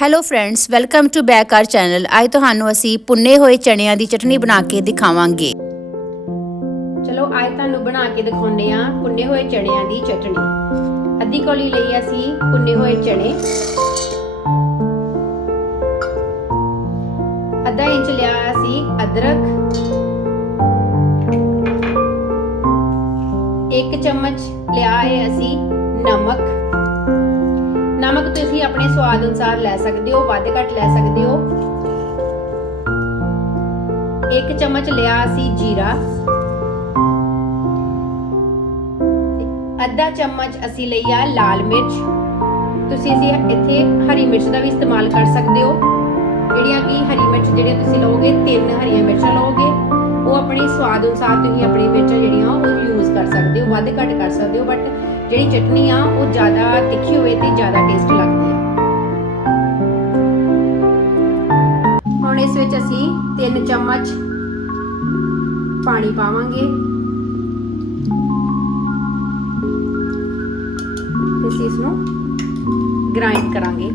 Hello friends welcome to back our channel ਅੱਜ ਤੁਹਾਨੂੰ ਅਸੀਂ ਪੁੰਨੇ ਹੋਏ ਚਣਿਆਂ ਦੀ ਚਟਨੀ ਬਣਾ ਕੇ ਦਿਖਾਵਾਂਗੇ। ਚਲੋ, ਅੱਜ ਤੁਹਾਨੂੰ ਬਣਾ ਕੇ ਦਿਖਾਉਂਦੇ ਆ ਭੁੰਨੇ ਹੋਏ ਚਣਿਆਂ ਦੀ ਚਟਣੀ ਅੱਧੀ ਕੌਲੀ ਲਈ ਅਸੀਂ ਭੁੰਨੇ ਹੋਏ ਚਣੇ। ਅੱਧਾ ਇੰਚ ਲਿਆ ਅਸੀਂ ਅਦਰਕ। ਇੱਕ ਚਮਚ ਲਿਆ ਹੈ ਅਸੀਂ ਨਮਕ। ਤੁਸੀਂ ਆਪਣੇ ਸਵਾਦ ਅਨੁਸਾਰ ਲੈ ਸਕਦੇ ਹੋ, ਵੱਧ ਘੱਟ ਲੈ ਸਕਦੇ ਹੋ। ਇੱਕ ਚਮਚ ਲਿਆ ਅਸੀਂ ਜੀਰਾ। ਅੱਧਾ ਚਮਚ ਅਸੀਂ ਲਈ ਲਾਲ ਮਿਰਚ। ਤੁਸੀਂ ਅਸੀਂ ਇੱਥੇ ਹਰੀ ਮਿਰਚ ਦਾ ਵੀ ਇਸਤੇਮਾਲ ਕਰ ਸਕਦੇ ਹੋ। ਜਿਹੜੀਆਂ ਕਿ ਹਰੀ ਮਿਰਚ ਜਿਹੜੇ ਤੁਸੀਂ ਲਓਗੇ, ਤਿੰਨ ਹਰੀਆਂ ਮਿਰਚਾਂ ਲਓਗੇ। ਉਹ ਆਪਣੇ ਸਵਾਦ ਅਨੁਸਾਰ ਤੁਸੀਂ ਆਪਣੀ ਮਿਰਚ ਜਿਹੜੀਆਂ ਉਹ ਯੂਜ਼ ਕਰ ਸਕਦੇ ਹੋ, ਵੱਧ ਘੱਟ ਕਰ ਸਕਦੇ ਹੋ ਬਟ ਜਿਹੜੀ ਚਟਨੀ ਆ, ਉਹ ਜ਼ਿਆਦਾ ਤਿੱਖੀ ਹੋਵੇ ਤੇ ਜ਼ਿਆਦਾ ਟੇਸਟ ਲੱਗਦੀ ਹੈ ਹੁਣ ਇਸ ਵਿੱਚ ਅਸੀਂ 3 ਚਮਚ ਪਾਣੀ ਪਾਵਾਂਗੇ। ਤੇ ਅਸੀਂ ਇਸ ਨੂੰ ਗ੍ਰਾਈਂਡ ਕਰਾਂਗੇ।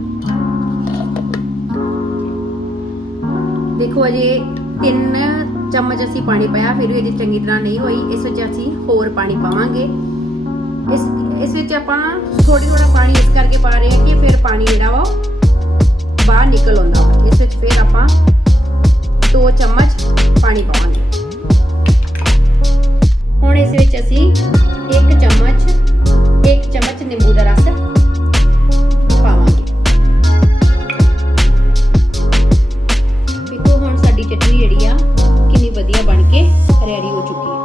ਦੇਖੋ ਅਜੇ 3 ਚਮਚ ਅਸੀਂ ਪਾਣੀ ਪਾਇਆ, ਫਿਰ ਵੀ ਇਹਦੀ ਚੰਗੀ ਤਰ੍ਹਾਂ ਨਹੀਂ ਹੋਈ। ਇਸ ਵਿੱਚ ਅਸੀਂ ਹੋਰ ਪਾਣੀ ਪਾਵਾਂਗੇ। ਇਸ ਇਸ ਵਿੱਚ ਆਪਾਂ ਥੋੜੀ ਥੋੜਾ ਪਾਣੀ ਇਸ ਕਰਕੇ ਪਾ ਰਹੇ ਹਾਂ ਕਿ ਫਿਰ ਪਾਣੀ ਜਿਹੜਾ ਵਾ ਬਾਹਰ ਨਿਕਲ ਆਉਂਦਾ ਵਾ। ਇਸ ਵਿੱਚ ਫਿਰ ਆਪਾਂ 2 ਚਮਚ ਪਾਣੀ ਪਾਵਾਂਗੇ। ਹੁਣ ਇਸ ਵਿੱਚ ਅਸੀਂ 1 ਚਮਚ 1 ਚਮਚ ਨਿੰਬੂ ਦਾ ਰਸ ਪਾਵਾਂਗੇ। ਦੇਖੋ ਹੁਣ ਸਾਡੀ ਚਟਨੀ ਜਿਹੜੀ ਆ ਰੈਡੀ ਹੋ ਚੁੱਕੀ ਹੈ।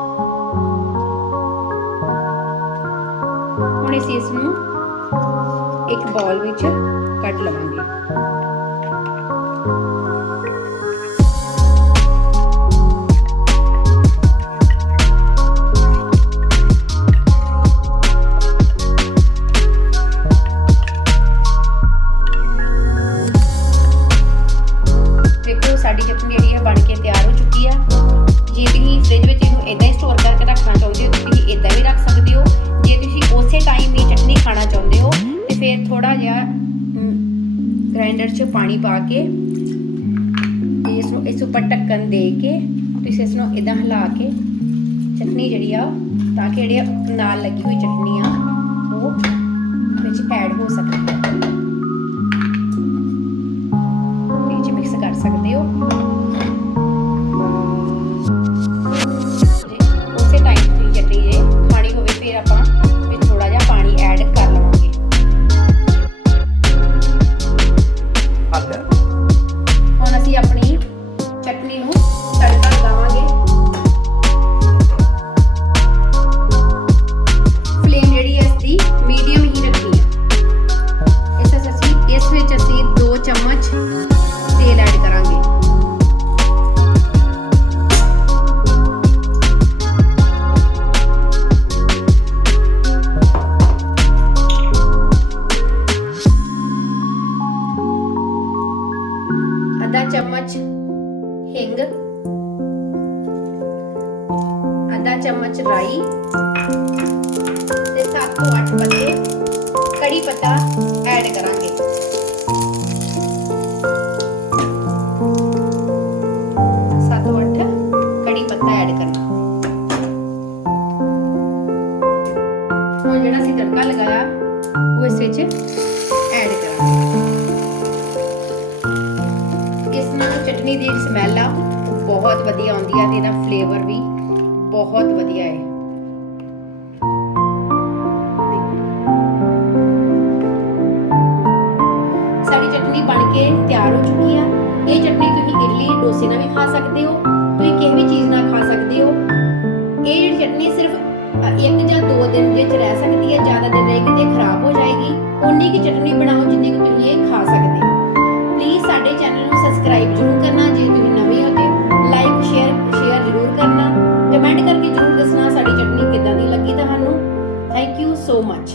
ਹੁਣ ਅਸੀਂ ਇਸ ਨੂੰ ਇੱਕ ਬਾਲ ਵਿੱਚ ਕੱਟ ਲਵਾਂਗੇ। ਗ੍ਰਾਈਂਡਰ 'ਚ ਪਾਣੀ ਪਾ ਕੇ ਤੇ ਇਸ ਨੂੰ ਇਸ ਉੱਪਰ ਢੱਕਣ ਦੇ ਕੇ ਤੁਸੀਂ ਇਸ ਨੂੰ ਇਦਾਂ ਹਿਲਾ ਕੇ ਚਟਨੀ ਜਿਹੜੀ ਆ ਤਾਂ ਕਿ ਜਿਹੜੀ ਨਾਲ ਲੱਗੀ ਹੋਈ ਚਟਨੀ ਆ ਉਹ ਵਿੱਚ ਐਡ ਹੋ ਸਕੇ। ਵਿੱਚ ਮਿਕਸ ਕਰ ਸਕਦੇ ਹੋ। ਚਮਚ ਤੇਲ ਐਡ ਕਰਾਂਗੇ। ਅੱਧਾ ਚਮਚ ਹਿੰਗ। ਅੱਧਾ ਚਮਚ ਰਾਈ। ਤੇ 7 ਤੋਂ 8 ਪੱਤੇ ਕੜੀ ਪੱਤਾ ਹੁਣ ਜਿਹੜਾ ਅਸੀਂ ਤੜਕਾ ਲਗਾਇਆ, ਉਹ ਇਸ ਵਿੱਚ ਐਡ ਕਰਾਂਗੇ ਇਸ ਨਾਲ ਚਟਨੀ ਦੀ ਸਮੈਲ ਆ, ਬਹੁਤ ਵਧੀਆ ਆਉਂਦੀ ਆ ਤੇ ਇਹਦਾ ਫਲੇਵਰ ਵੀ ਬਹੁਤ ਵਧੀਆ ਹੈ ਸਾਡੀ ਚਟਨੀ ਬਣ ਕੇ ਤਿਆਰ ਹੋ ਚੁੱਕੀ ਆ। ਇਹ ਚਟਨੀ ਤੁਸੀਂ ਇਡਲੀ, ਡੋਸੇ ਨਾਲ ਵੀ ਖਾ ਸਕਦੇ ਹੋ, ਤੁਸੀਂ ਕਿਸੇ ਵੀ ਚੀਜ਼ ਨਾਲ ਖਾ ਸਕਦੇ ਹੋ। ਸਾਡੇ ਚੈਨਲ ਨੂੰ ਸਬਸਕ੍ਰਾਈਬ ਜ਼ਰੂਰ ਕਰਨਾ, ਜੇ ਤੁਸੀਂ ਨਵੇਂ ਹੋ ਤੇ ਲਾਈਕ ਸ਼ੇਅਰ ਸ਼ੇਅਰ ਜ਼ਰੂਰ ਕਰਨਾ। ਕਮੈਂਟ ਕਰਕੇ ਜ਼ਰੂਰ ਦੱਸਣਾ ਸਾਡੀ ਚਟਨੀ ਕਿੱਦਾਂ ਦੀ ਲੱਗੀ ਤੁਹਾਨੂੰ। Thank you so much